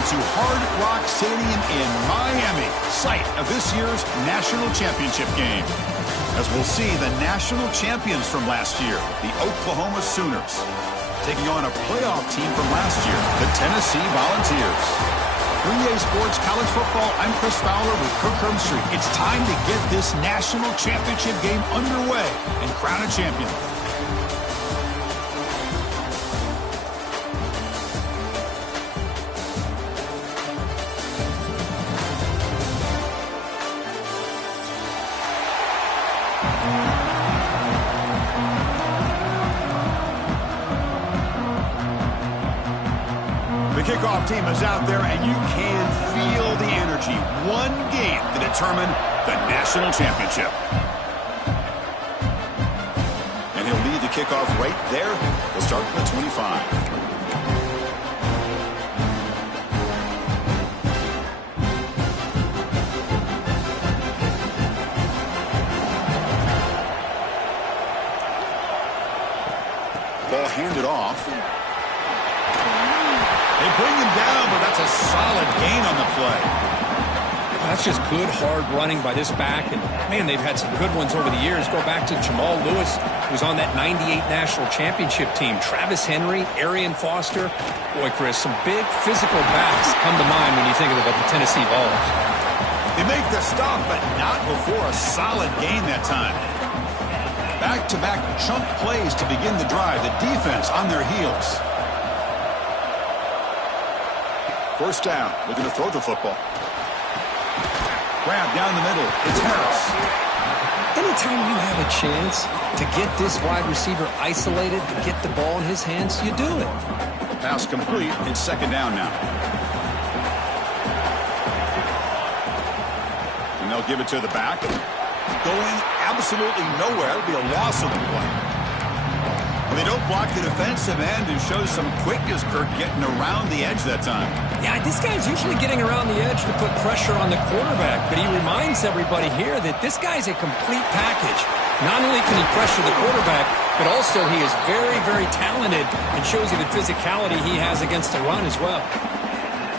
to Hard Rock Stadium in Miami, site of this year's national championship game. As we'll see the national champions from last year, the Oklahoma Sooners, taking on a playoff team from last year, the Tennessee Volunteers. For EA Sports College Football, I'm Chris Fowler with Kirk Herbstreit. It's time to get this national championship game underway and crown a champion. The kickoff team is out there, and you can feel the energy. One game to determine the national championship. And he'll lead the kickoff right there. He'll start at the 25. Ball handed off. They bring him down, but that's a solid gain on the play. That's just good, hard running by this back. And, man, they've had some good ones over the years. Go back to Jamal Lewis, who's on that 98 national championship team. Travis Henry, Arian Foster. Boy, Chris, some big physical backs come to mind when you think about the Tennessee Vols. They make the stop, but not before a solid gain that time. Back-to-back chunk plays to begin the drive. The defense on their heels. First down, looking to throw the football. Grab down the middle, it's Harris. Anytime you have a chance to get this wide receiver isolated, to get the ball in his hands, you do it. Pass complete, it's second down now. And they'll give it to the back. Going absolutely nowhere, it'll be a loss of the play. They don't block the defensive end and show some quickness, Kirk, getting around the edge that time. Yeah, this guy's usually getting around the edge to put pressure on the quarterback, but he reminds everybody here that this guy's a complete package. Not only can he pressure the quarterback, but also he is very, very talented and shows you the physicality he has against the run as well.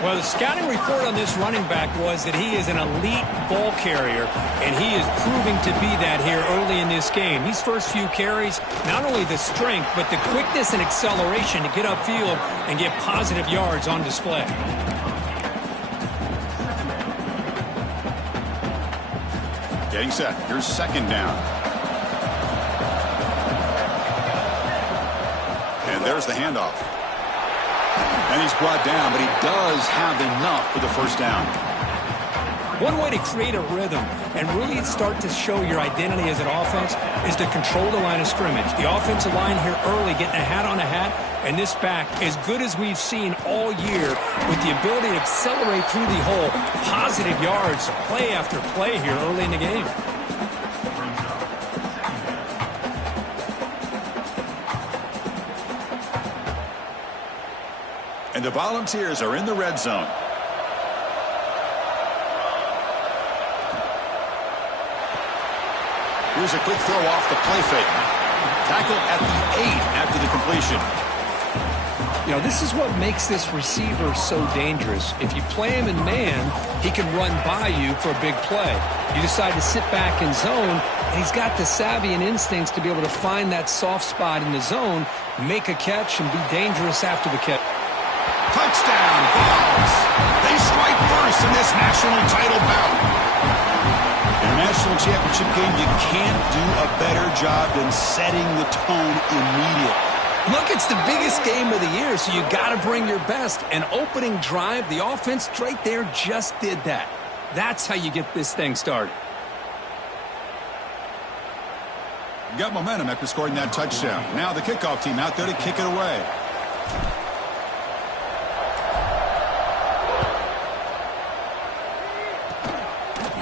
Well, the scouting report on this running back was that he is an elite ball carrier, and he is proving to be that here early in this game. These first few carries, not only the strength, but the quickness and acceleration to get upfield and get positive yards on display. Getting set. Here's second down. And there's the handoff. And he's brought down, but he does have enough for the first down. One way to create a rhythm and really start to show your identity as an offense is to control the line of scrimmage. The offensive line here early getting a hat on a hat, and this back, as good as we've seen all year, with the ability to accelerate through the hole, positive yards, play after play here early in the game. And the Volunteers are in the red zone. Here's a quick throw off the play fake. Tackle at the 8 after the completion. You know, this is what makes this receiver so dangerous. If you play him in man, he can run by you for a big play. You decide to sit back in zone, and he's got the savvy and instincts to be able to find that soft spot in the zone, make a catch, and be dangerous after the catch. Touchdown, Vols. They strike first in this national title bout. In a national championship game, you can't do a better job than setting the tone immediately. Look, it's the biggest game of the year, so you got to bring your best. An opening drive, the offense right there just did that. That's how you get this thing started. Got momentum after scoring that touchdown. Now the kickoff team out there to kick it away.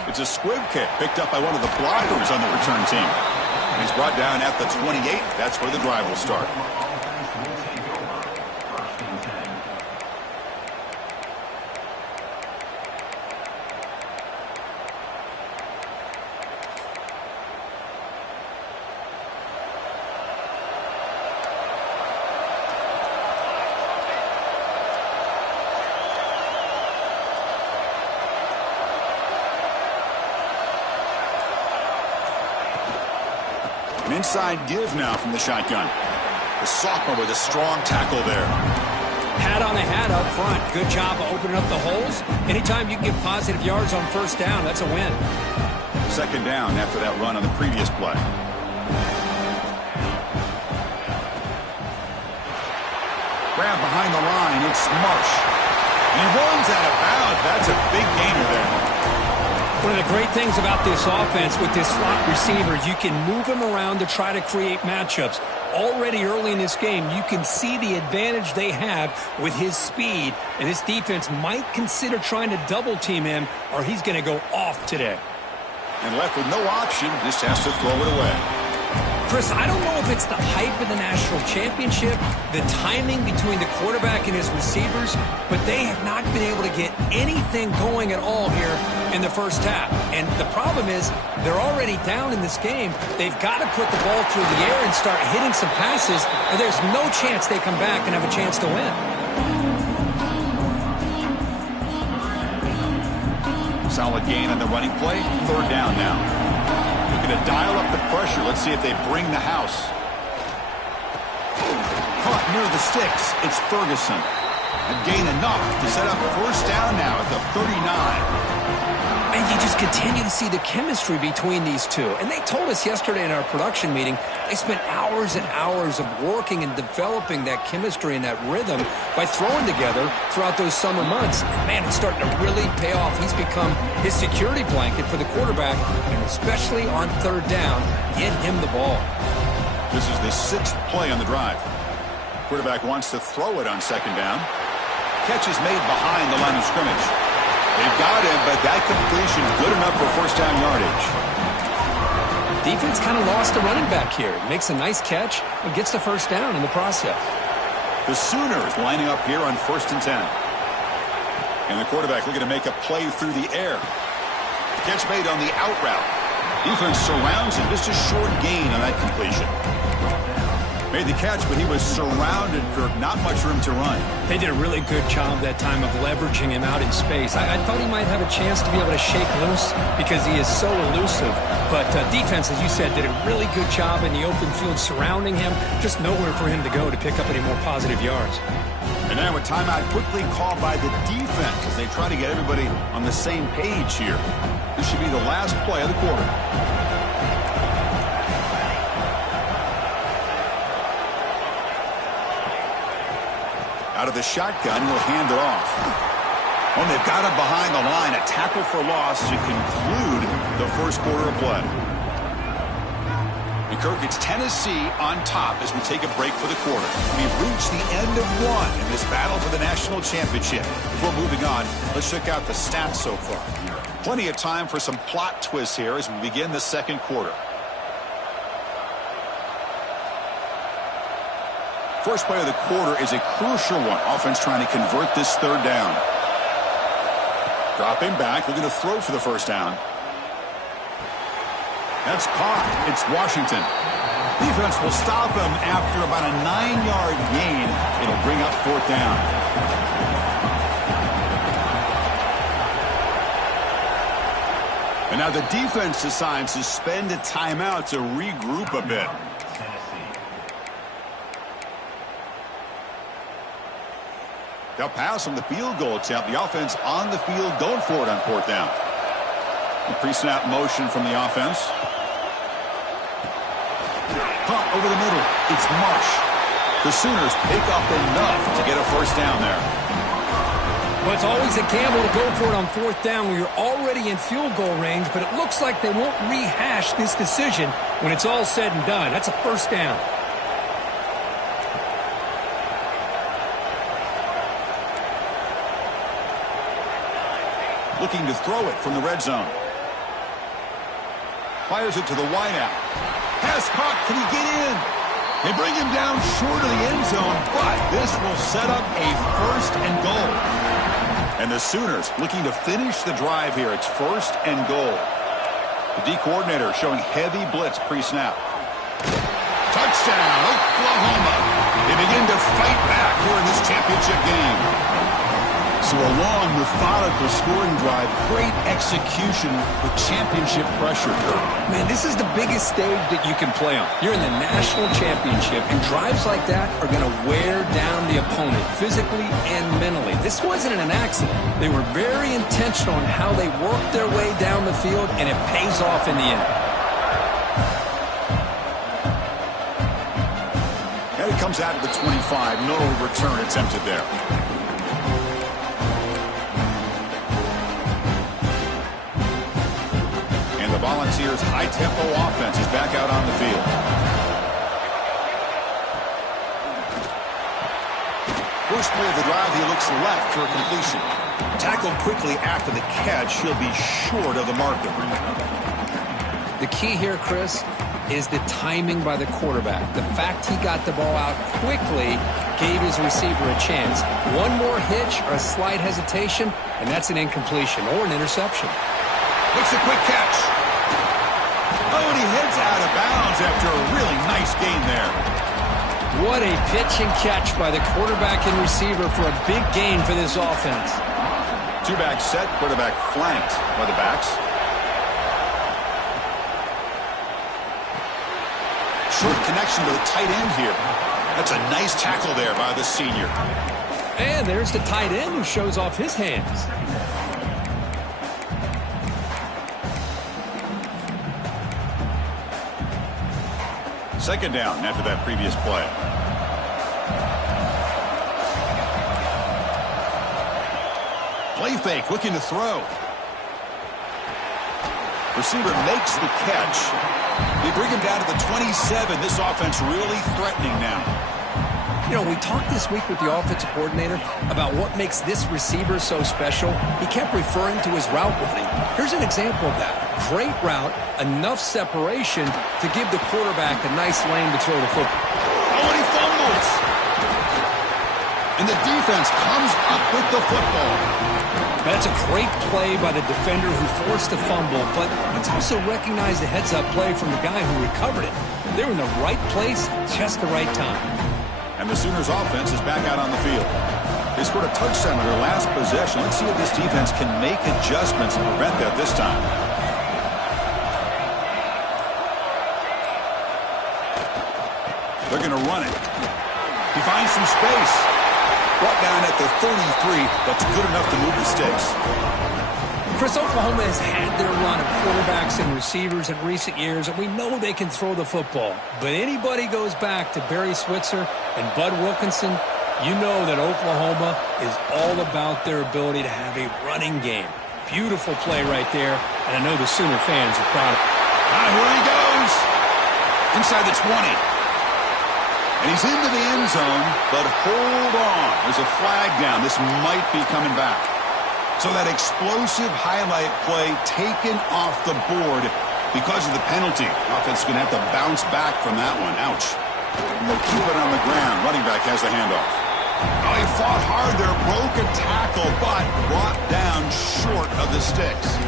It's a squib kick picked up by one of the blockers on the return team. And he's brought down at the 28. That's where the drive will start. Inside give now from the shotgun. The sophomore with a strong tackle there. Hat on a hat up front. Good job of opening up the holes. Anytime you can get positive yards on first down, that's a win. Second down after that run on the previous play. Grab behind the line. It's Marsh. And he runs out of bounds. That's a big gainer there. One of the great things about this offense with this slot receiver, you can move him around to try to create matchups. Already early in this game, you can see the advantage they have with his speed. And this defense might consider trying to double-team him, or he's going to go off today. And left with no option, just has to throw it away. Chris, I don't know if it's the hype of the national championship, the timing between the quarterback and his receivers, but they have not been able to get anything going at all here in the first half. And the problem is they're already down in this game. They've got to put the ball through the air and start hitting some passes, or there's no chance they come back and have a chance to win. Solid gain on the running play. Third down now. Looking to dial up the pressure. Let's see if they bring the house. Caught near the sticks. It's Ferguson. A gain enough to set up first down now at the 39. And you just continue to see the chemistry between these two. And they told us yesterday in our production meeting, they spent hours and hours of working and developing that chemistry and that rhythm by throwing together throughout those summer months. And man, it's starting to really pay off. He's become his security blanket for the quarterback, and especially on third down, get him the ball. This is the 6th play on the drive. Quarterback wants to throw it on second down. Catch is made behind the line of scrimmage. They've got him, but that completion good enough for first down yardage. Defense kind of lost a running back here. Makes a nice catch and gets the first down in the process. The Sooners lining up here on 1st and 10. And the quarterback looking to make a play through the air. Catch made on the out route. Defense surrounds him. Just a short gain on that completion. Made the catch, but he was surrounded for not much room to run. They did a really good job that time of leveraging him out in space. I thought he might have a chance to be able to shake loose because he is so elusive. But defense, as you said, did a really good job in the open field surrounding him. Just nowhere for him to go to pick up any more positive yards. And now a timeout quickly called by the defense as they try to get everybody on the same page here. This should be the last play of the quarter. Out of the shotgun, he'll hand it off. Oh, they've got him behind the line. A tackle for loss to conclude the first quarter of play. And Kirk, it's Tennessee on top as we take a break for the quarter. We've reached the end of one in this battle for the national championship. Before moving on, let's check out the stats so far. Plenty of time for some plot twists here as we begin the second quarter. First play of the quarter is a crucial one. Offense trying to convert this third down. Dropping back, looking to throw for the first down. That's caught. It's Washington. Defense will stop him after about a 9-yard gain. It'll bring up fourth down. And now the defense decides to spend a timeout to regroup a bit. They'll pass on the field goal attempt. The offense on the field going for it on fourth down. A pre-snap motion from the offense. Punt over the middle. It's Marsh. The Sooners pick up enough to get a first down there. Well, it's always a gamble to go for it on fourth down when you're already in field goal range, but it looks like they won't rehash this decision when it's all said and done. That's a first down. Looking to throw it from the red zone. Fires it to the wideout. Pass caught. Can he get in? They bring him down short of the end zone, but this will set up a first and goal. And the Sooners looking to finish the drive here. It's first and goal. The D coordinator showing heavy blitz pre-snap. Touchdown, Oklahoma. They begin to fight back here in this championship game. So a long, methodical scoring drive, great execution with championship pressure. Man, this is the biggest stage that you can play on. You're in the national championship, and drives like that are going to wear down the opponent physically and mentally. This wasn't an accident. They were very intentional in how they worked their way down the field, and it pays off in the end. And it comes out to the 25. No return attempted there. And the Volunteers' high-tempo offense is back out on the field. First play of the drive, he looks left for a completion. Tackled quickly after the catch. He'll be short of the marker. The key here, Chris, is the timing by the quarterback. The fact he got the ball out quickly gave his receiver a chance. One more hitch or a slight hesitation, and that's an incompletion or an interception. Makes a quick catch. Oh, and he heads out of bounds after a really nice gain there. What a pitch and catch by the quarterback and receiver for a big gain for this offense. Two-back set, quarterback flanked by the backs. Short connection to the tight end here. That's a nice tackle there by the senior. And there's the tight end who shows off his hands. Second down after that previous play. Play fake, looking to throw. Receiver makes the catch. They bring him down to the 27. This offense really threatening now. You know, we talked this week with the offensive coordinator about what makes this receiver so special. He kept referring to his route running. Here's an example of that. Great route, enough separation to give the quarterback a nice lane to throw the football. Oh, and he fumbles. And the defense comes up with the football. That's a great play by the defender who forced the fumble, but let's also recognize the heads-up play from the guy who recovered it. They were in the right place, just the right time. And the Sooners offense is back out on the field. They scored a touchdown on their last possession. Let's see if this defense can make adjustments and prevent that this time. They're going to run it. He finds some space. Brought down at the 33. That's good enough to move the sticks. Chris, Oklahoma has had their run of quarterbacks and receivers in recent years, and we know they can throw the football. But anybody goes back to Barry Switzer and Bud Wilkinson, you know that Oklahoma is all about their ability to have a running game. Beautiful play right there, and I know the Sooner fans are proud of it. Here he goes. Inside the 20. And he's into the end zone, but hold on. There's a flag down. This might be coming back. So that explosive highlight play taken off the board because of the penalty. Offense is going to have to bounce back from that one. Ouch. And they'll keep it on the ground. Running back has the handoff. Oh, he fought hard there. Broke a tackle, but brought down short of the sticks.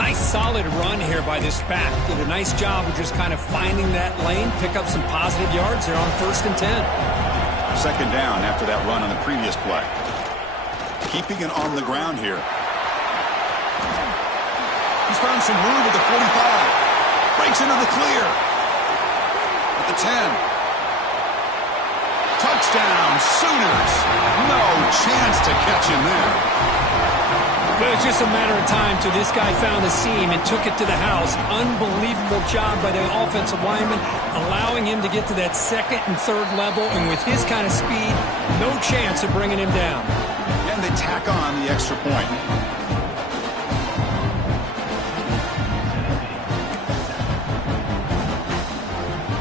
Nice solid run here by this back. Did a nice job of just kind of finding that lane, pick up some positive yards there on 1st and 10. Second down after that run on the previous play. Keeping it on the ground here. He's found some room at the 45. Breaks into the clear. At the 10. Touchdown, Sooners. No chance to catch him there. But it's just a matter of time till this guy found the seam and took it to the house. Unbelievable job by the offensive lineman, allowing him to get to that 2nd and 3rd level. And with his kind of speed, no chance of bringing him down. And they tack on the extra point.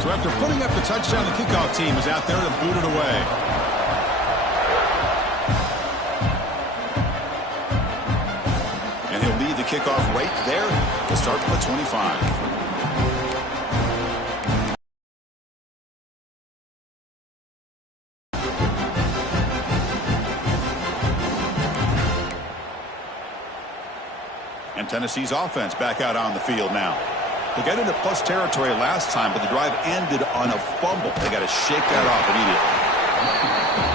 So after putting up the touchdown, the kickoff team is out there to boot it away. And he'll lead the kickoff right there to start from the 25. And Tennessee's offense back out on the field now. They got into plus territory last time, but the drive ended on a fumble. They got to shake that off immediately.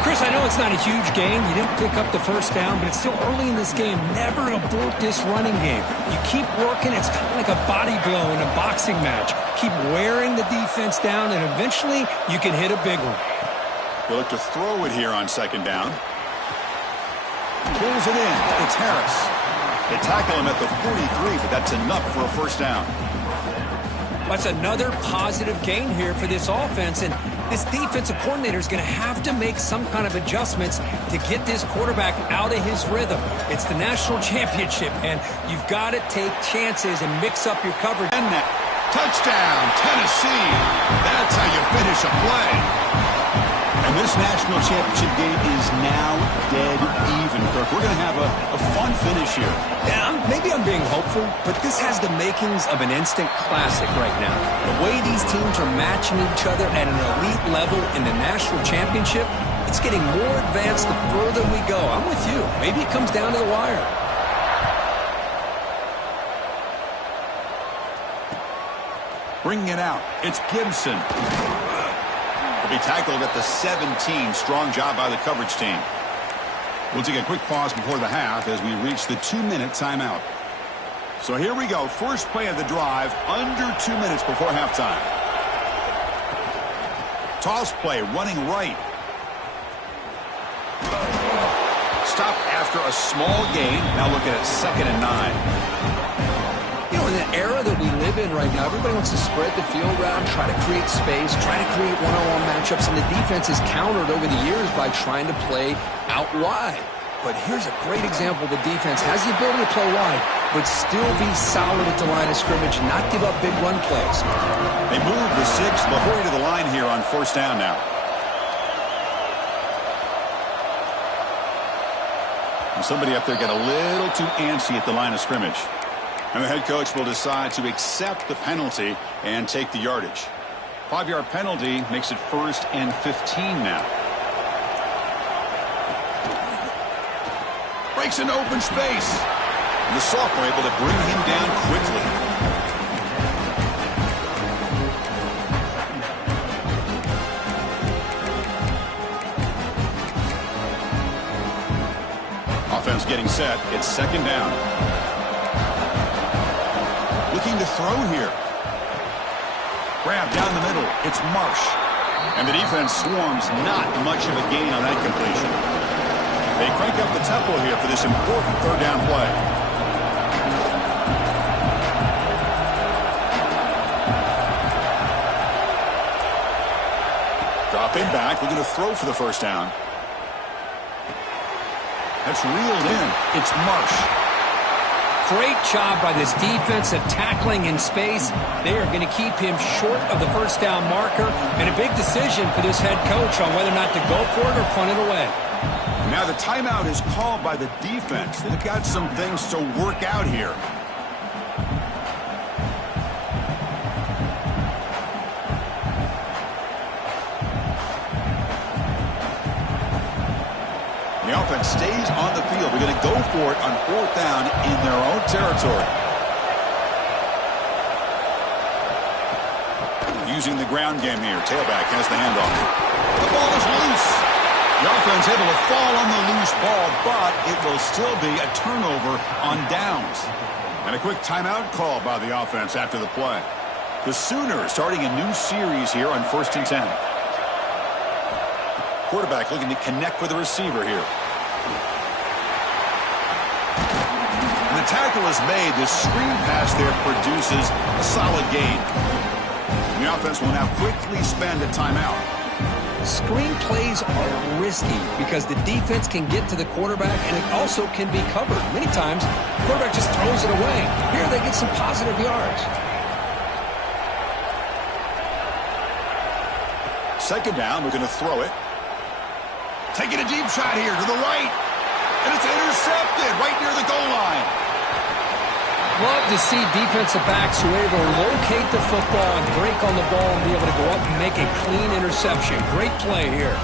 Chris, I know it's not a huge game. You didn't pick up the first down, but it's still early in this game. Never abort this running game. You keep working. It's kind of like a body blow in a boxing match. Keep wearing the defense down, and eventually you can hit a big one. They'll look to throw it here on second down. Pulls it in. It's Harris. They tackle him at the 43, but that's enough for a first down. That's another positive gain here for this offense, and this defensive coordinator is going to have to make some kind of adjustments to get this quarterback out of his rhythm. It's the national championship, and you've got to take chances and mix up your coverage. And that touchdown, Tennessee. That's how you finish a play. And this national championship game is now dead even, Kirk. We're going to have a fun finish here. Yeah, maybe I'm being hopeful, but this has the makings of an instant classic right now. The way these teams are matching each other at an elite level in the national championship, it's getting more advanced the further we go. I'm with you. Maybe it comes down to the wire. Bringing it out, it's Gibson. Will be tackled at the 17. Strong job by the coverage team. We'll take a quick pause before the half as we reach the 2-minute timeout. So here we go. First play of the drive, under 2 minutes before halftime. Toss play, running right. Stop after a small gain. Now looking at 2nd and 9. You know, in the era that we live in right now, everybody wants to spread the field around, try to create space, try to create one-on-one matchups, and the defense is countered over the years by trying to play out wide. But here's a great example. The defense has the ability to play wide, but still be solid at the line of scrimmage, not give up big run plays. They move the 6. They'll hurry to the line here on first down now. And somebody up there got a little too antsy at the line of scrimmage. And the head coach will decide to accept the penalty and take the yardage. 5-yard penalty makes it 1st and 15 now. Breaks into open space. And the sophomore able to bring him down quickly. Offense getting set. It's 2nd down. Looking to throw here. Grab down the middle. It's Marsh. And the defense swarms. Not much of a gain on that completion. They crank up the tempo here for this important 3rd down play. Dropping back. Looking to throw for the first down. That's reeled in. It's Marsh. Great job by this defense of tackling in space. They are going to keep him short of the first down marker, and a big decision for this head coach on whether or not to go for it or punt it away. Now the timeout is called by the defense. They've got some things to work out here. The offense stays on the field. They're going to go for it on 4th down in their own territory. Using the ground game here. Tailback has the handoff. The ball is loose. The offense able to fall on the loose ball, but it will still be a turnover on downs. And a quick timeout call by the offense after the play. The Sooners starting a new series here on 1st and 10. Quarterback looking to connect with the receiver here. And the tackle is made. The screen pass there produces a solid gain. And the offense will now quickly spend a timeout. Screen plays are risky because the defense can get to the quarterback, and it also can be covered. Many times, the quarterback just throws it away. Here they get some positive yards. 2nd down, we're going to throw it. Taking a deep shot here to the right. And it's intercepted right near the goal line. Love to see defensive backs who are able to locate the football and break on the ball and be able to go up and make a clean interception. Great play here.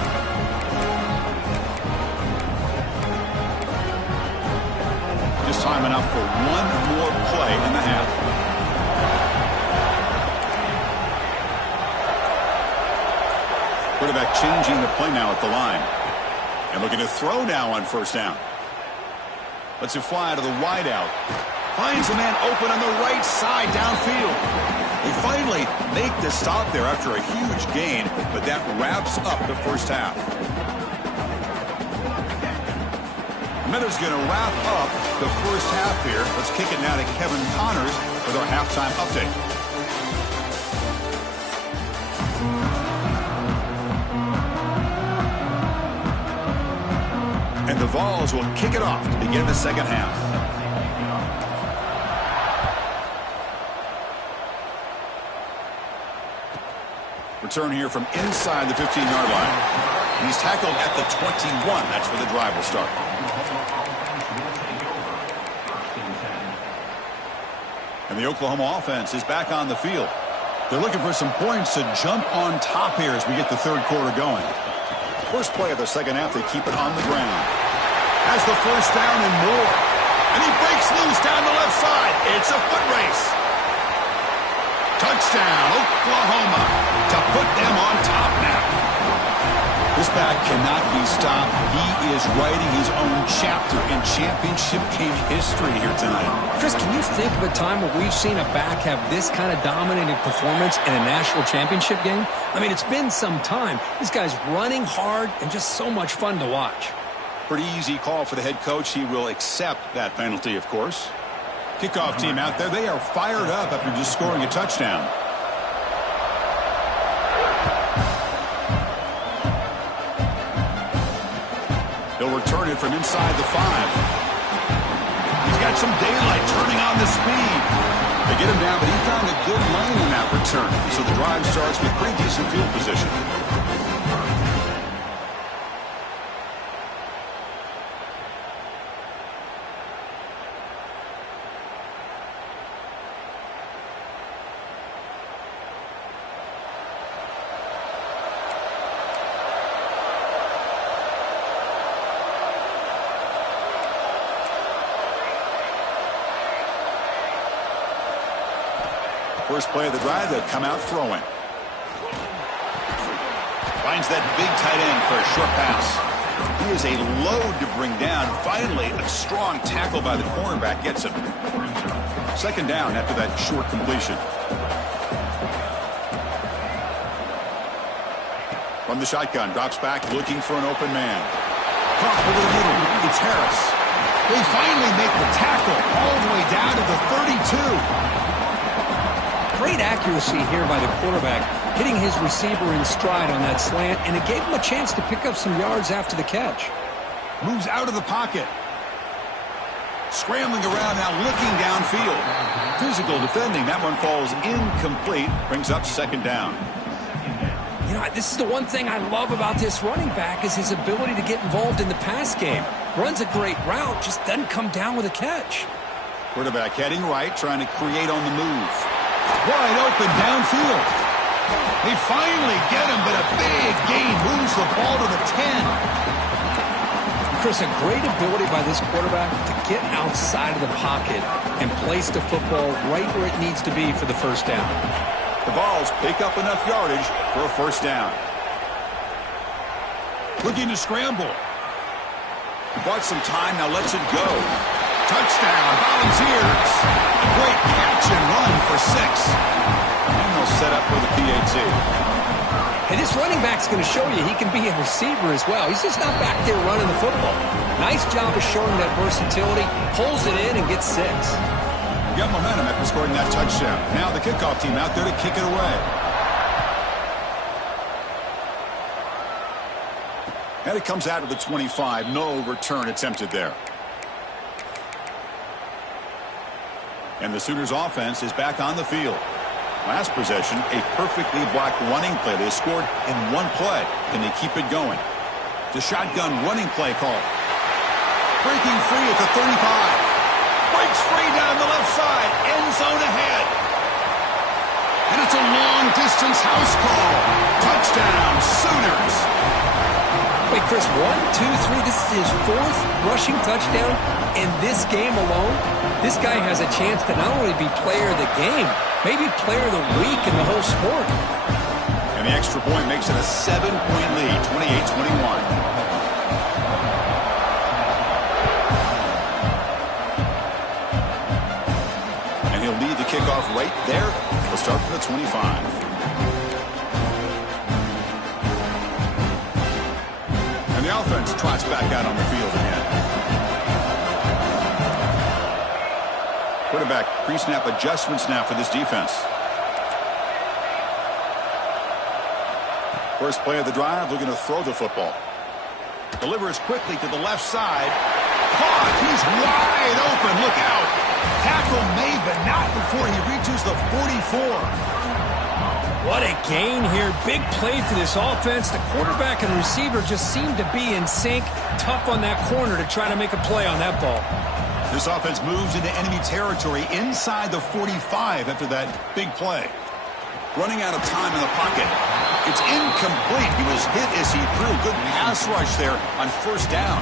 Just time enough for one more play in the half. Quarterback changing the play now at the line. And looking to throw now on first down. Lets it fly to the wideout. Finds a man open on the right side downfield. They finally make the stop there after a huge gain, but that wraps up the first half. Miller's going to wrap up the first half here. Let's kick it now to Kevin Connors with our halftime update. And the Vols will kick it off to begin the second half. Return here from inside the 15-yard line. He's tackled at the 21. That's where the drive will start. And the Oklahoma offense is back on the field. They're looking for some points to jump on top here as we get the third quarter going. First play of the second half, they keep it on the ground. Has the first down and more. And he breaks loose down the left side. It's a foot race. Touchdown, Oklahoma, to put them on top now. This back cannot be stopped. He is writing his own chapter in championship game history here tonight. Chris, can you think of a time where we've seen a back have this kind of dominating performance in a national championship game? I mean, it's been some time. This guy's running hard and just so much fun to watch. Pretty easy call for the head coach. He will accept that penalty, of course. Kickoff team out there. They are fired up after just scoring a touchdown. They'll return it from inside the 5. He's got some daylight turning on the speed. They get him down, but he found a good lane in that return. So the drive starts with pretty decent field position. First play of the drive, they'll come out throwing. Finds that big tight end for a short pass. He is a load to bring down. Finally, a strong tackle by the cornerback gets him. Second down after that short completion. From the shotgun, drops back looking for an open man. Caught over the middle. It's Harris. They finally make the tackle all the way down to the 32. Great accuracy here by the quarterback, hitting his receiver in stride on that slant, and it gave him a chance to pick up some yards after the catch. Moves out of the pocket. Scrambling around now, looking downfield. Physical defending. That one falls incomplete. Brings up second down. You know, this is the one thing I love about this running back is his ability to get involved in the pass game. Runs a great route, just doesn't come down with a catch. Quarterback heading right, trying to create on the move. Wide open downfield. They finally get him, but a big gain moves the ball to the 10. Chris, a great ability by this quarterback to get outside of the pocket and place the football right where it needs to be for the first down. The Vols pick up enough yardage for a first down. Looking to scramble. Bought some time, now lets it go. Touchdown, Volunteers. A great catch and run for 6. And they'll set up for the PAT. And this running back's going to show you he can be a receiver as well. He's just not back there running the football. Nice job of showing that versatility. Pulls it in and gets 6. Got momentum after scoring that touchdown. Now the kickoff team out there to kick it away. And it comes out of the 25. No return attempted there. And the Sooners offense is back on the field. Last possession, a perfectly blocked running play. They scored in one play, and they keep it going. The shotgun running play call. Breaking free at the 35. Breaks free down the left side. End zone ahead. And it's a long-distance house call. Touchdown, Sooners. Wait, Chris, 1, 2, 3. This is his 4th rushing touchdown in this game alone. This guy has a chance to not only be player of the game, maybe player of the week in the whole sport. And the extra point makes it a 7-point lead, 28-21. kickoff right there. We'll start from the 25. And the offense trots back out on the field again. Quarterback pre-snap adjustments now for this defense. First play of the drive, looking to throw the football. Delivers quickly to the left side. Caught! He's wide open. Look out. Tackle made, but not before he reaches the 44. What a gain here. Big play for this offense. The quarterback and receiver just seem to be in sync. Tough on that corner to try to make a play on that ball. This offense moves into enemy territory inside the 45 after that big play. Running out of time in the pocket. It's incomplete. He was hit as he threw. Good pass rush there on first down.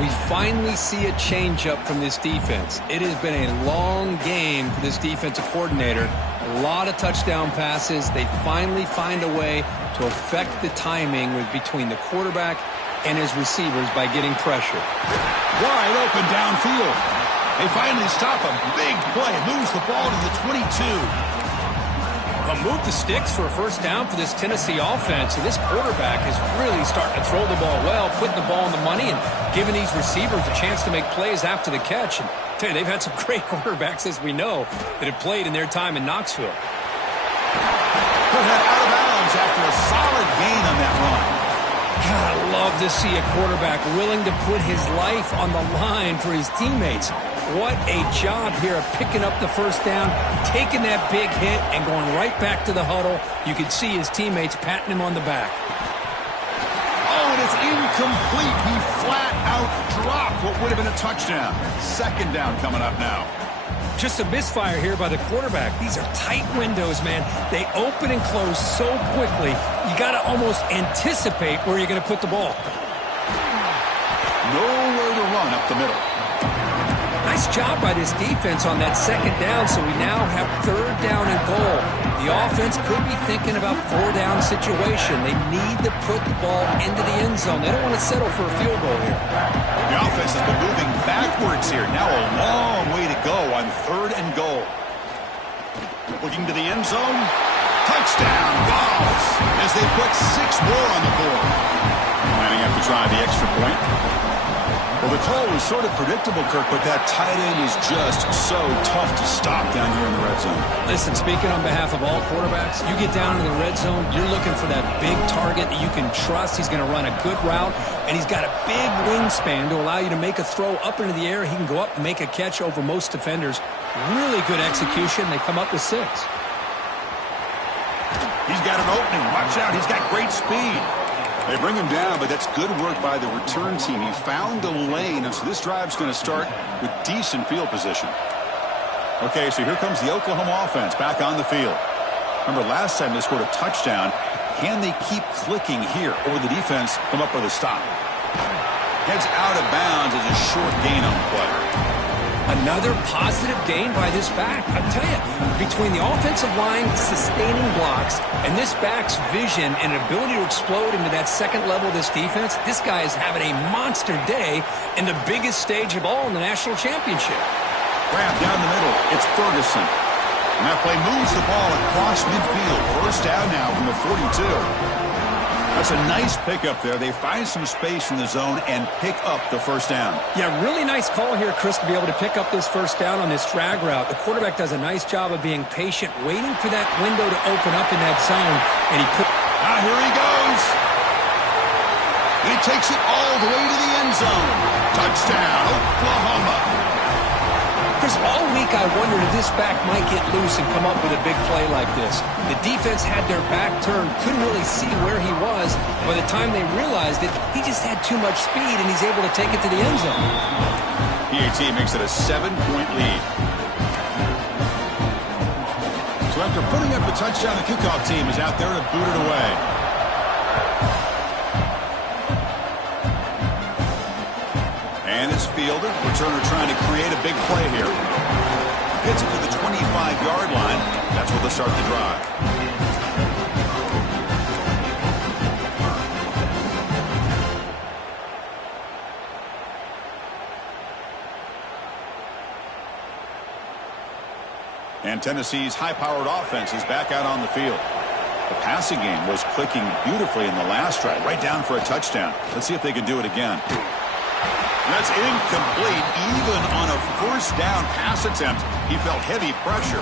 We finally see a change-up from this defense. It has been a long game for this defensive coordinator. A lot of touchdown passes. They finally find a way to affect the timing between the quarterback and his receivers by getting pressure. Wide open downfield. They finally stop a big play. Moves the ball to the 22. Move the sticks for a first down for this Tennessee offense. And this quarterback is really starting to throw the ball well, putting the ball on the money and giving these receivers a chance to make plays after the catch. And I tell you, they've had some great quarterbacks, as we know, that have played in their time in Knoxville. Put that out of bounds after a solid gain on that run. God, I love to see a quarterback willing to put his life on the line for his teammates. What a job here of picking up the first down, taking that big hit, and going right back to the huddle. You could see his teammates patting him on the back. Oh, and it's incomplete. He flat out dropped what would have been a touchdown. Second down coming up now. Just a misfire here by the quarterback. These are tight windows, man. They open and close so quickly, you got to almost anticipate where you're going to put the ball. Nowhere to run up the middle. Nice job by this defense on that second down, so we now have third down and goal. The offense could be thinking about four-down situation. They need to put the ball into the end zone. They don't want to settle for a field goal here. The offense has been moving backwards here. Now a long way to go on third and goal. Looking to the end zone. Touchdown, Vols, as they put 6 more on the board. Lining up to try the extra point. Well, the call was sort of predictable, Kirk, but that tight end is just so tough to stop down here in the red zone. Listen, speaking on behalf of all quarterbacks, you get down in the red zone, you're looking for that big target that you can trust. He's going to run a good route, and he's got a big wingspan to allow you to make a throw up into the air. He can go up and make a catch over most defenders. Really good execution. They come up with 6. He's got an opening. Watch out. He's got great speed. They bring him down, but that's good work by the return team. He found the lane, and so this drive's going to start with decent field position. Okay, so here comes the Oklahoma offense back on the field. Remember, last time they scored a touchdown. Can they keep clicking here, or will the defense come up with a stop? Heads out of bounds as a short gain on the play. Another positive gain by this back. I tell you, between the offensive line sustaining blocks and this back's vision and ability to explode into that second level of this defense, this guy is having a monster day in the biggest stage of all in the national championship. Grab down the middle. It's Ferguson. And that play moves the ball across midfield. First down now from the 42. That's a nice pickup there. They find some space in the zone and pick up the first down. Yeah, really nice call here, Chris, to be able to pick up this first down on this drag route. The quarterback does a nice job of being patient, waiting for that window to open up in that zone. And he put... Ah, here he goes. He takes it all the way to the end zone. Touchdown, Oklahoma. Chris, all week I wondered if this back might get loose and come up with a big play like this. The defense had their back turned, couldn't really see where he was. By the time they realized it, he just had too much speed, and he's able to take it to the end zone. PAT makes it a 7-point lead. So after putting up the touchdown, the kickoff team is out there to boot it away. And it's fielded. Returner trying to create a big play here. Hits it to the 25-yard line. That's where they'll start the drive. And Tennessee's high-powered offense is back out on the field. The passing game was clicking beautifully in the last drive, right down for a touchdown. Let's see if they can do it again. That's incomplete. Even on a first down pass attempt, he felt heavy pressure.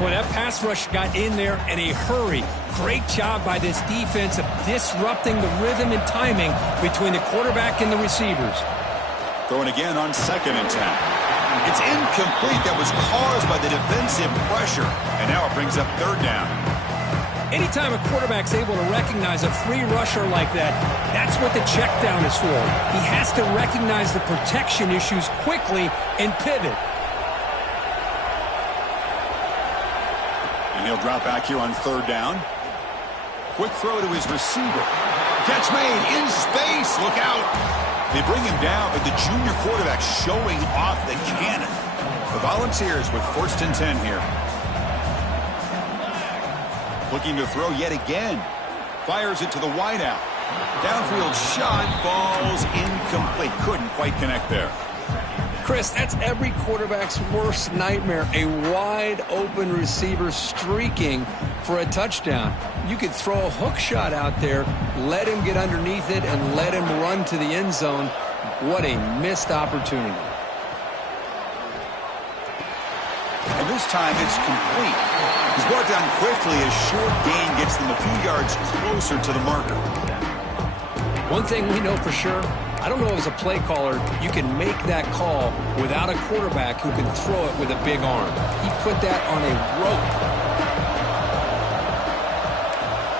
Boy, that pass rush got in there in a hurry. Great job by this defense of disrupting the rhythm and timing between the quarterback and the receivers. Throwing again on 2nd and 10. It's incomplete. That was caused by the defensive pressure. And now it brings up 3rd down. Anytime a quarterback's able to recognize a free rusher like that, that's what the check down is for. He has to recognize the protection issues quickly and pivot. And he'll drop back here on 3rd down. Quick throw to his receiver. Catch made in space. Look out. They bring him down, but the junior quarterback showing off the cannon. The Volunteers with 1st and 10 here. Looking to throw yet again. Fires it to the wideout. Downfield shot falls incomplete. Couldn't quite connect there. Chris, that's every quarterback's worst nightmare. A wide-open receiver streaking for a touchdown. You could throw a hook shot out there, let him get underneath it, and let him run to the end zone. What a missed opportunity. And this time it's complete. He's brought down quickly as short gain gets them a few yards closer to the marker. One thing we know for sure, I don't know as a play caller, you can make that call without a quarterback who can throw it with a big arm. He put that on a rope.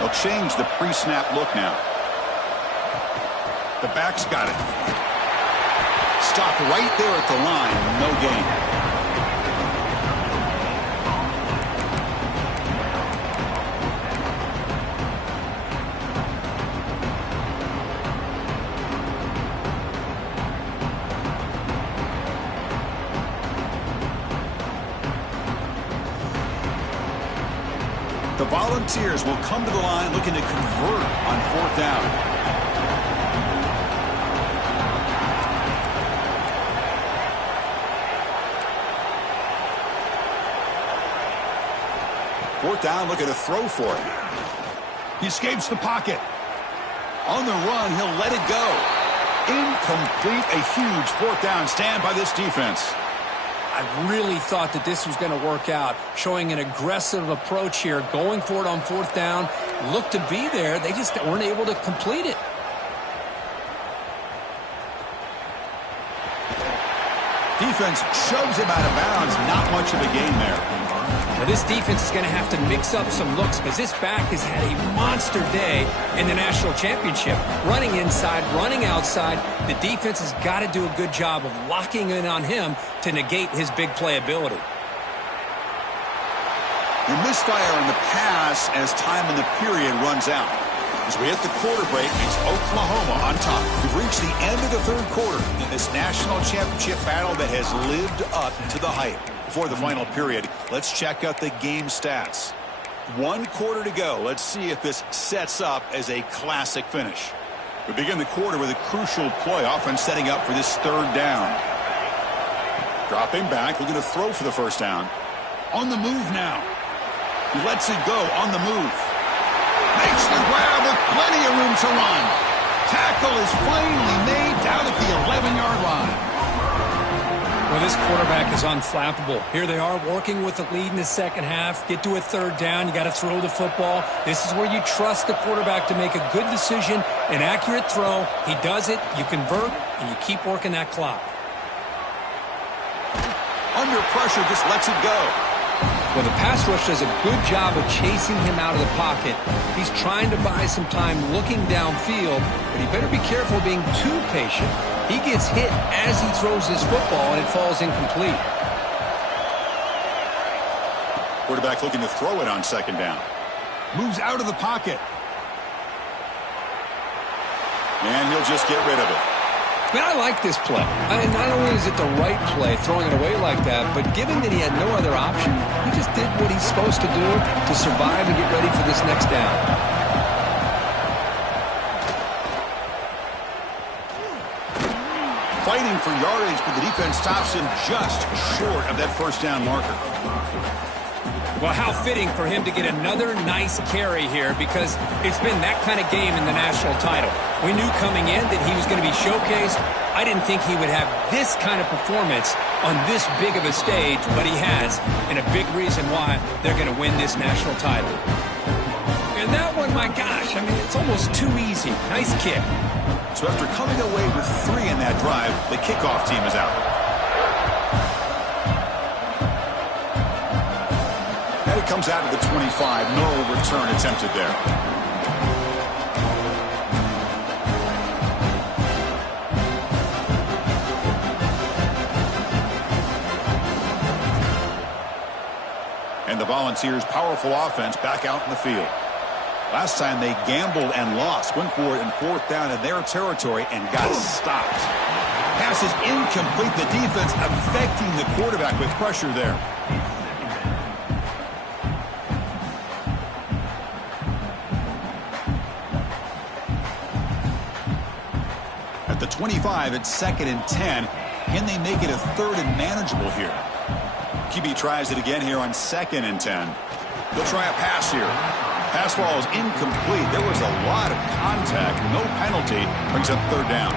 They'll change the pre-snap look now. The back's got it. Stopped right there at the line. No gain. The Volunteers will come to the line looking to convert on 4th down. Fourth down, looking to throw for it. He escapes the pocket. On the run, he'll let it go. Incomplete, a huge 4th down stand by this defense. I really thought that this was going to work out, showing an aggressive approach here, going for it on 4th down. Looked to be there. They just weren't able to complete it. Defense shoves him out of bounds. Not much of a gain there. Now this defense is going to have to mix up some looks because this back has had a monster day in the national championship. Running inside, running outside. The defense has got to do a good job of locking in on him to negate his big playability. A misfire on the pass as time in the period runs out. As we hit the quarter break, it's Oklahoma on top. We've reached the end of the 3rd quarter in this national championship battle that has lived up to the hype. Before the final period, let's check out the game stats. 1 quarter to go. Let's see if this sets up as a classic finish. We begin the quarter with a crucial play, offense setting up for this 3rd down. Dropping back, looking to throw for the 1st down. On the move now. He lets it go on the move. Makes the grab with plenty of room to run. Tackle is finally made down at the 11-yard line. Well, this quarterback is unflappable. Here they are working with the lead in the second half. Get to a 3rd down. You got to throw the football. This is where you trust the quarterback to make a good decision, an accurate throw. He does it. You convert, and you keep working that clock. Under pressure, just lets it go. Well, the pass rush does a good job of chasing him out of the pocket. He's trying to buy some time looking downfield, but he better be careful being too patient. He gets hit as he throws his football, and it falls incomplete. Quarterback looking to throw it on 2nd down. Moves out of the pocket. And he'll just get rid of it. Man, I like this play. Not only is it the right play, throwing it away like that, but given that he had no other option, he just did what he's supposed to do to survive and get ready for this next down. fighting for yardage, but the defense stops him just short of that first down marker. Well, how fitting for him to get another nice carry here, because it's been that kind of game in the national title. We knew coming in that he was going to be showcased. I didn't think he would have this kind of performance on this big of a stage, but he has, and a big reason why they're going to win this national title. And that one, my gosh, I mean, it's almost too easy. Nice kick. So after coming away with 3 in that drive, the kickoff team is out. And it comes out of the 25. No return attempted there. And the Volunteers' powerful offense back out in the field. Last time they gambled and lost, went for it in 4th down in their territory and got stopped. Pass is incomplete. The defense affecting the quarterback with pressure there. At the 25, it's 2nd and 10. Can they make it a 3rd and manageable here? QB tries it again here on 2nd and 10. They'll try a pass here. Pass ball is incomplete. There was a lot of contact. No penalty. Brings up 3rd down.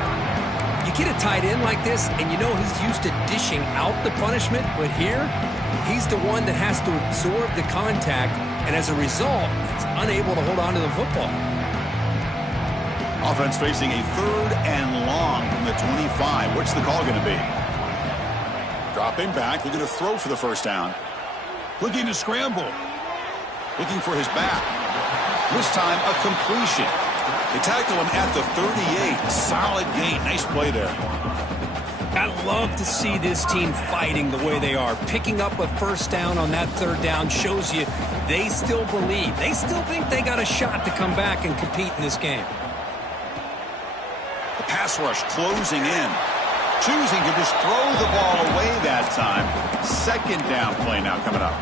You get a tight end like this, and you know he's used to dishing out the punishment, but here, he's the one that has to absorb the contact, and as a result, he's unable to hold on to the football. Offense facing a 3rd and long from the 25. What's the call going to be? Dropping back, looking to throw for the 1st down. Looking to scramble. Looking for his back. This time, a completion. They tackle him at the 38. Solid gain. Nice play there. I love to see this team fighting the way they are. Picking up a 1st down on that 3rd down shows you they still believe. They still think they got a shot to come back and compete in this game. The pass rush closing in. Choosing to just throw the ball away that time. 2nd down play now coming up.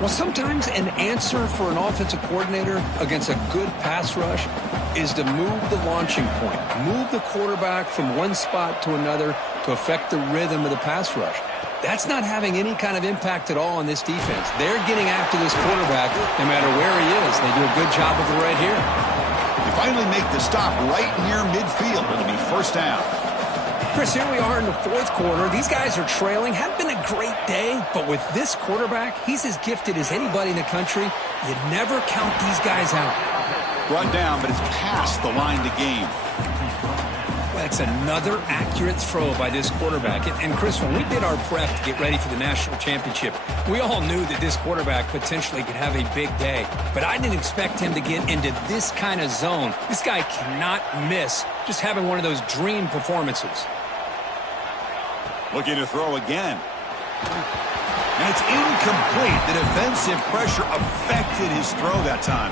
Well, sometimes an answer for an offensive coordinator against a good pass rush is to move the launching point, move the quarterback from one spot to another to affect the rhythm of the pass rush. That's not having any kind of impact at all on this defense. They're getting after this quarterback no matter where he is. They do a good job of it right here. They finally make the stop right near midfield. It'll be 1st down. Chris, here we are in the 4th quarter. These guys are trailing. Hadn't been a great day, but with this quarterback, he's as gifted as anybody in the country. You never count these guys out. Brought down, but it's past the line to gain. That's another accurate throw by this quarterback. And Chris, when we did our prep to get ready for the national championship, we all knew that this quarterback potentially could have a big day. But I didn't expect him to get into this kind of zone. This guy cannot miss just having one of those dream performances. Looking to throw again. And it's incomplete. The defensive pressure affected his throw that time.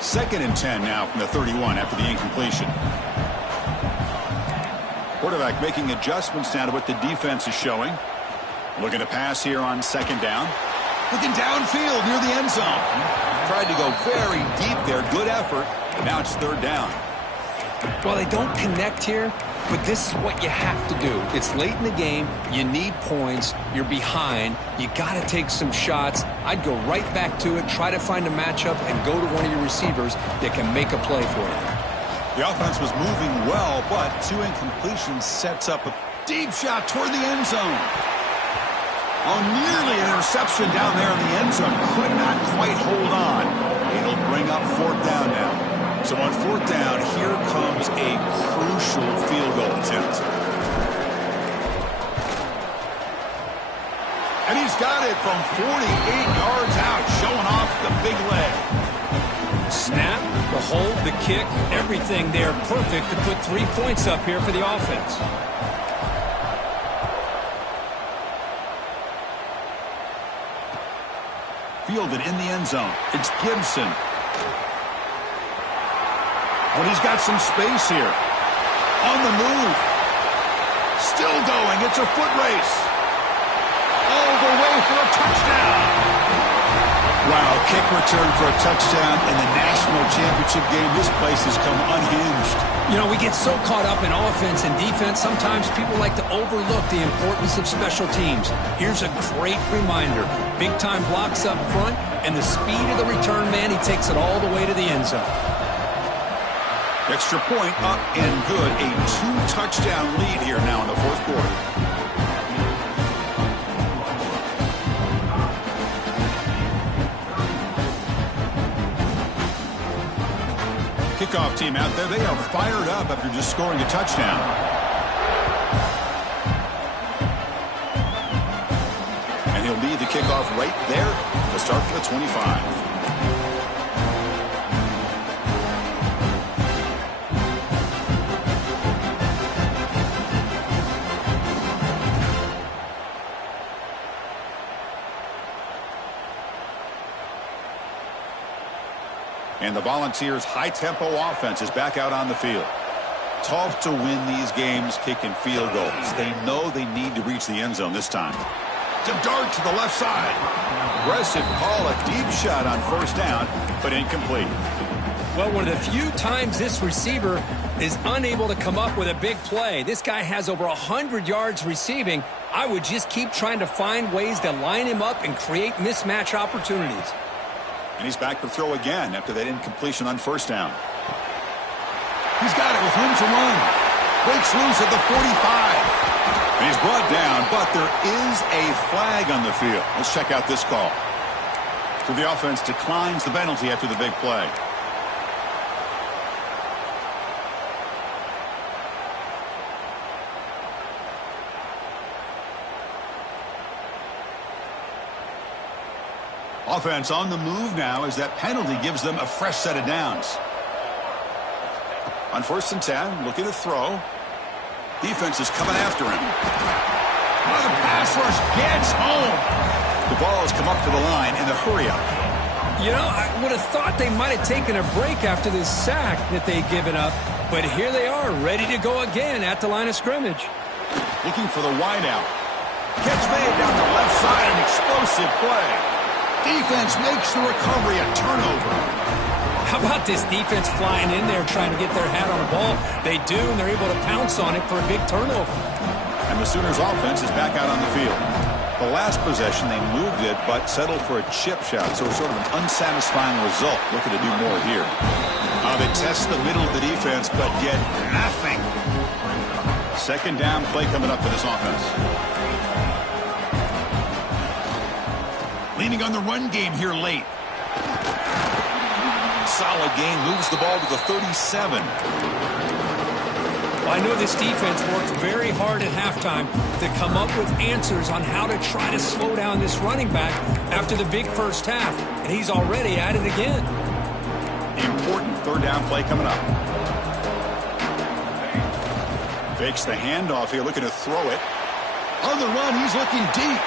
2nd and 10 now from the 31 after the incompletion. Quarterback making adjustments now to what the defense is showing. Looking to pass here on 2nd down. Looking downfield near the end zone. Tried to go very deep there. Good effort. But now it's 3rd down. Well, they don't connect here, but this is what you have to do. It's late in the game. You need points. You're behind. You got to take some shots. I'd go right back to it, try to find a matchup, and go to one of your receivers that can make a play for you. The offense was moving well, but 2 incompletions sets up a deep shot toward the end zone. Oh, nearly an interception down there in the end zone. Could not quite hold on. It'll bring up 4th down now. So on 4th down, here comes a crucial field goal attempt. And he's got it from 48 yards out, showing off the big leg. Snap, the hold, the kick, everything there perfect to put 3 points up here for the offense. Fielded in the end zone. It's Gibson. But he's got some space here. On the move. Still going. It's a foot race. All the way for a touchdown. Wow, kick return for a touchdown in the national championship game. This place has come unhinged. You know, we get so caught up in offense and defense, sometimes people like to overlook the importance of special teams. Here's a great reminder. Big-time blocks up front, and the speed of the return man, he takes it all the way to the end zone. Extra point up and good. A 2-touchdown lead here now in the fourth quarter. Kickoff team out there. They are fired up after just scoring a touchdown. And he'll lead the kickoff right there to start for the 25. And the Volunteers' high-tempo offense is back out on the field. Tough to win these games kicking field goals. They know they need to reach the end zone this time. To dart to the left side. Aggressive call, a deep shot on first down, but incomplete. Well, one of the few times this receiver is unable to come up with a big play. This guy has over 100 yards receiving. I would just keep trying to find ways to line him up and create mismatch opportunities. And he's back to throw again after that incompletion on first down. He's got it with room to run. Breaks loose at the 45. And he's brought down, but there is a flag on the field. Let's check out this call. So the offense declines the penalty after the big play. Offense on the move now as that penalty gives them a fresh set of downs. On 1st and 10, looking to throw. Defense is coming after him. Another pass rush gets home. The ball has come up to the line in the hurry-up. You know, I would have thought they might have taken a break after this sack that they'd given up. But here they are, ready to go again at the line of scrimmage. Looking for the wideout. Catch made down the left side, an explosive play. Defense makes the recovery a turnover. How about this defense flying in there trying to get their hat on the ball? They do, and they're able to pounce on it for a big turnover. And the Sooners offense is back out on the field. The last possession, they moved it, but settled for a chip shot, so it's sort of an unsatisfying result. Looking to do more here. They test the middle of the defense, but get nothing. Second down play coming up for this offense. Leaning on the run game here late. Solid game, moves the ball to the 37. Well, I know this defense worked very hard at halftime to come up with answers on how to try to slow down this running back after the big first half, and he's already at it again. Important third down play coming up. Fakes the handoff here, looking to throw it. On the run, he's looking deep.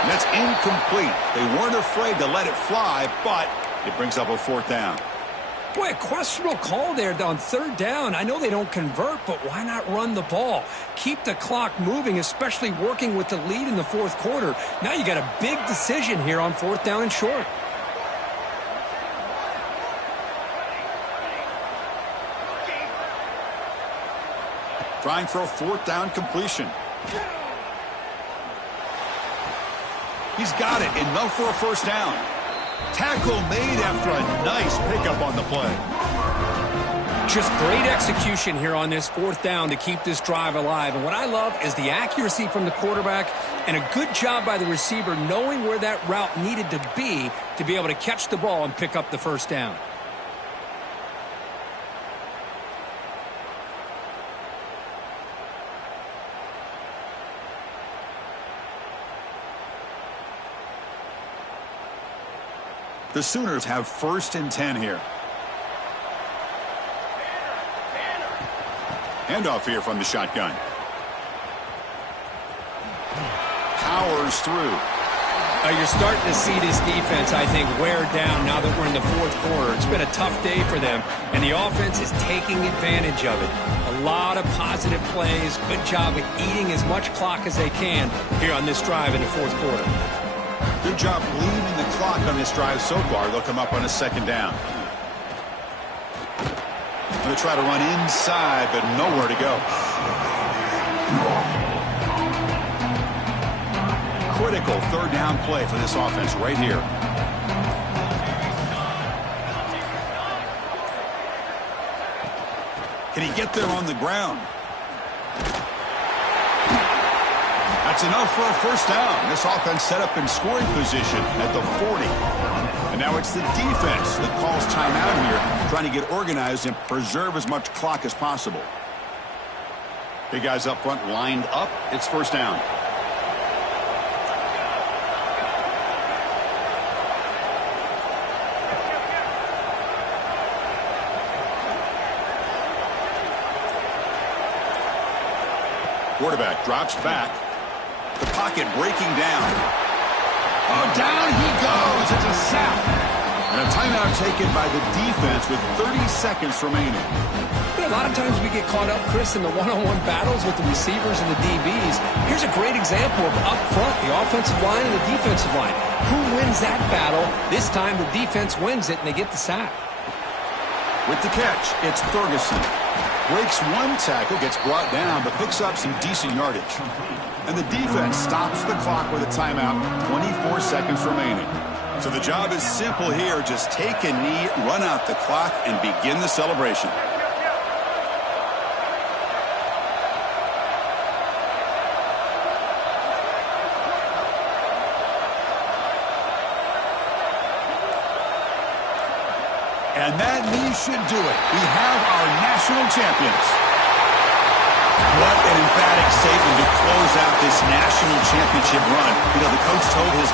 And that's incomplete. They weren't afraid to let it fly, but it brings up a fourth down. Boy, a questionable call there on third down. I know they don't convert, but why not run the ball? Keep the clock moving, especially working with the lead in the fourth quarter. Now you got a big decision here on fourth down and short. Trying for a fourth down completion. He's got it. Enough for a first down. Tackle made after a nice pickup on the play. Just great execution here on this fourth down to keep this drive alive. And what I love is the accuracy from the quarterback and a good job by the receiver knowing where that route needed to be able to catch the ball and pick up the first down. The Sooners have 1st and 10 here. Handoff here from the shotgun. Powers through. You're starting to see this defense, I think, wear down now that we're in the fourth quarter. It's been a tough day for them, and the offense is taking advantage of it. A lot of positive plays. Good job at eating as much clock as they can here on this drive in the fourth quarter. Good job bleeding the clock on this drive so far. They'll come up on a second down. Going to try to run inside, but nowhere to go. Critical third down play for this offense right here. Can he get there on the ground? That's enough for a first down. This offense set up in scoring position at the 40. And now it's the defense that calls timeout here, trying to get organized and preserve as much clock as possible. Big guys up front lined up. It's first down. Quarterback drops back. The pocket breaking down. Oh, down he goes. It's a sack. And a timeout taken by the defense with 30 seconds remaining. A lot of times we get caught up, Chris, in the one-on-one battles with the receivers and the DBs. Here's a great example of up front, the offensive line and the defensive line. Who wins that battle? This time the defense wins it, and they get the sack. With the catch, it's Ferguson. Breaks one tackle, gets brought down, but picks up some decent yardage. And the defense stops the clock with a timeout, 24 seconds remaining. So the job is simple here. Just take a knee, run out the clock, and begin the celebration. And that knee should do it. We have our national champions. What an emphatic statement to close out this national championship run. You know, the coach told his guys